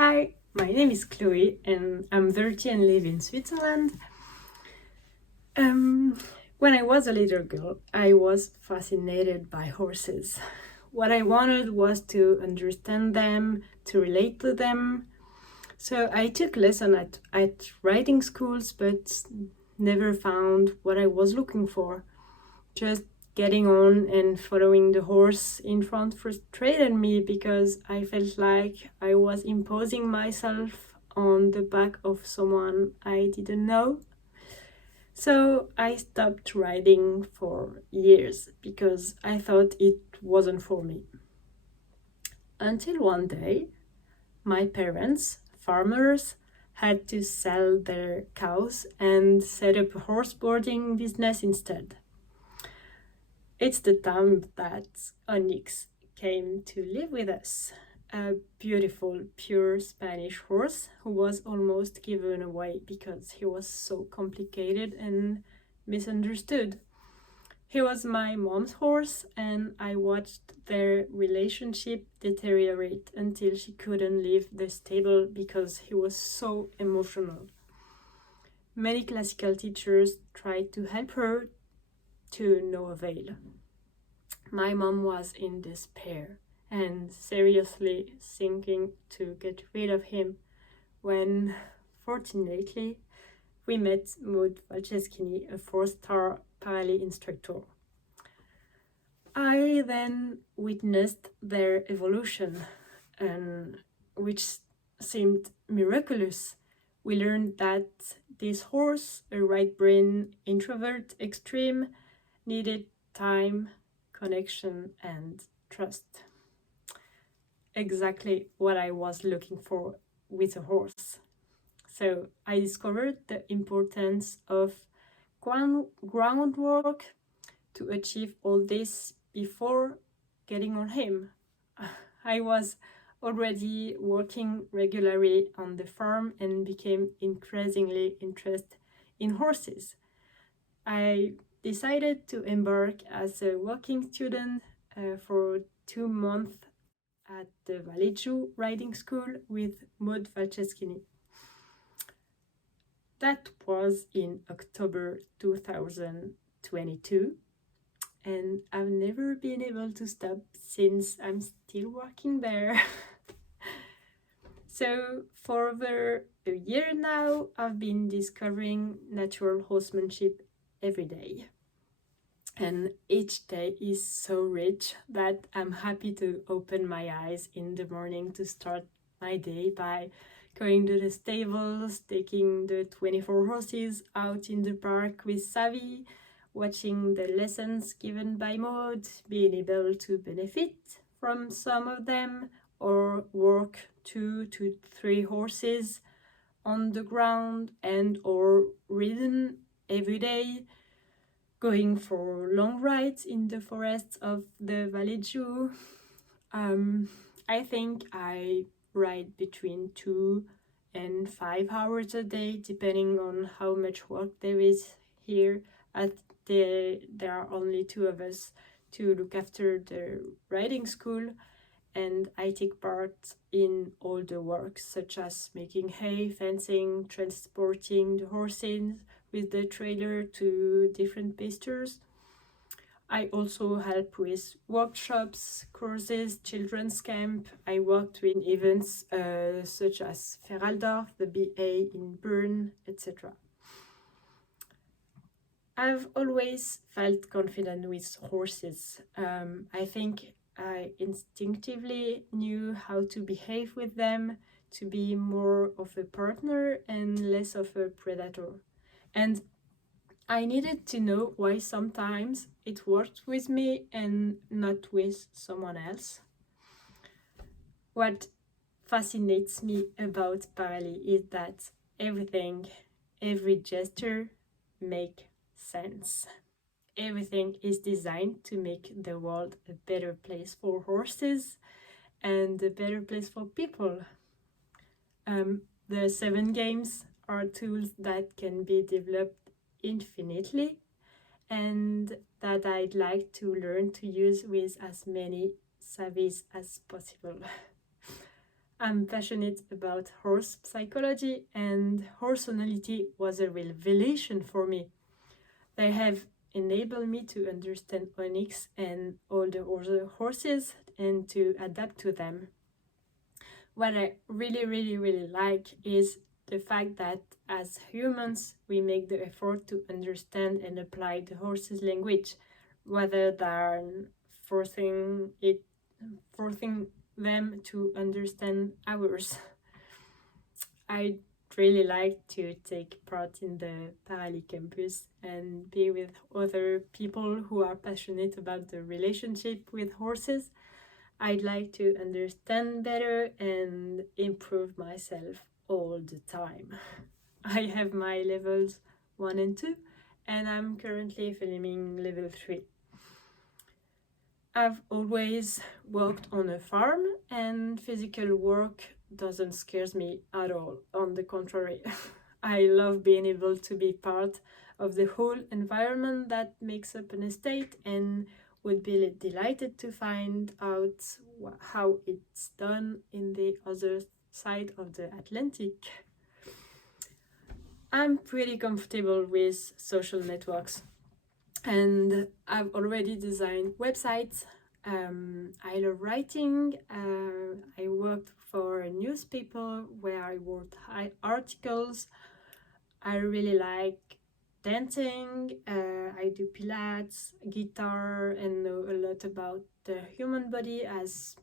Hi, my name is Chloé and I'm 30 and live in Switzerland. When I was a little girl, I was fascinated by horses. What I wanted was to understand them, to relate to them. So I took lessons at riding schools, but never found what I was looking for. Just getting on and following the horse in front frustrated me because I felt like I was imposing myself on the back of someone I didn't know. So I stopped riding for years because I thought it wasn't for me. Until one day, my parents, farmers, had to sell their cows and set up a horse boarding business instead. It's the time that Onyx came to live with us, a beautiful, pure Spanish horse who was almost given away because he was so complicated and misunderstood. He was my mom's horse, and I watched their relationship deteriorate until she couldn't leave the stable because he was so emotional. Many classical teachers tried to help her, to no avail. My mom was in despair and seriously thinking to get rid of him when, fortunately, we met Maud Valceschini, a 4-star Parelli instructor. I then witnessed their evolution, and which seemed miraculous. We learned that this horse, a right brain introvert extreme, needed time, connection, and trust. Exactly what I was looking for with a horse. So I discovered the importance of groundwork to achieve all this before getting on him. I was already working regularly on the farm and became increasingly interested in horses. I decided to embark as a working student for 2 months at the Vallejo riding school with Maud Valceschini. That was in October 2022, and I've never been able to stop since I'm still working there. So for over a year now, I've been discovering natural horsemanship every day. And each day is so rich that I'm happy to open my eyes in the morning to start my day by going to the stables, taking the 24 horses out in the park with Savi, watching the lessons given by Maud, being able to benefit from some of them, or work 2 to 3 horses on the ground and or ridden every day, going for long rides in the forests of the Vallejo. I think I ride between 2 and 5 hours a day, depending on how much work there is here. There are only 2 of us to look after the riding school, and I take part in all the work, such as making hay, fencing, transporting the horses with the trailer to different pastures. I also help with workshops, courses, children's camp. I worked with events such as Feraldorf, the BA in Bern, etc. I've always felt confident with horses. I think I instinctively knew how to behave with them, to be more of a partner and less of a predator. And I needed to know why sometimes it worked with me and not with someone else. What fascinates me about Parelli is that every gesture makes sense. Everything is designed to make the world a better place for horses and a better place for people. The 7 games are tools that can be developed infinitely and that I'd like to learn to use with as many Savis as possible. I'm passionate about horse psychology, and horseonality was a revelation for me. They have enabled me to understand Onyx and all the other horses and to adapt to them. What I really like is the fact that as humans we make the effort to understand and apply the horse's language rather than forcing it forcing them to understand ours. I really like to take part in the Parelli campus and be with other people who are passionate about the relationship with horses. I'd like to understand better and improve myself all the time. I have my levels 1 and 2, and I'm currently filming level 3. I've always worked on a farm, and physical work doesn't scare me at all. On the contrary, I love being able to be part of the whole environment that makes up an estate, and would be delighted to find out how it's done in the other side of the Atlantic. I'm pretty comfortable with social networks, and I've already designed websites. I love writing. I worked for a newspaper where I wrote articles. I really like dancing. I do pilates, guitar, and know a lot about the human body as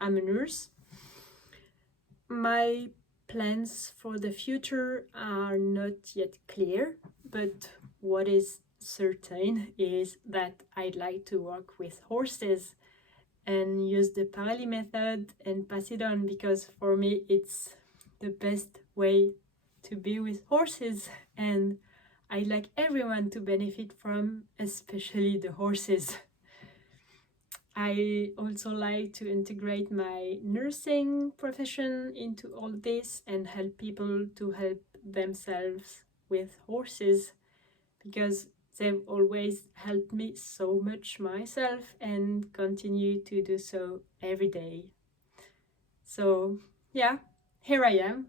I'm a nurse. My plans for the future are not yet clear, but what is certain is that I'd like to work with horses and use the Parelli method and pass it on, because for me it's the best way to be with horses, and I'd like everyone to benefit from, especially the horses. I also like to integrate my nursing profession into all this and help people to help themselves with horses, because they've always helped me so much myself and continue to do so every day. So yeah, here I am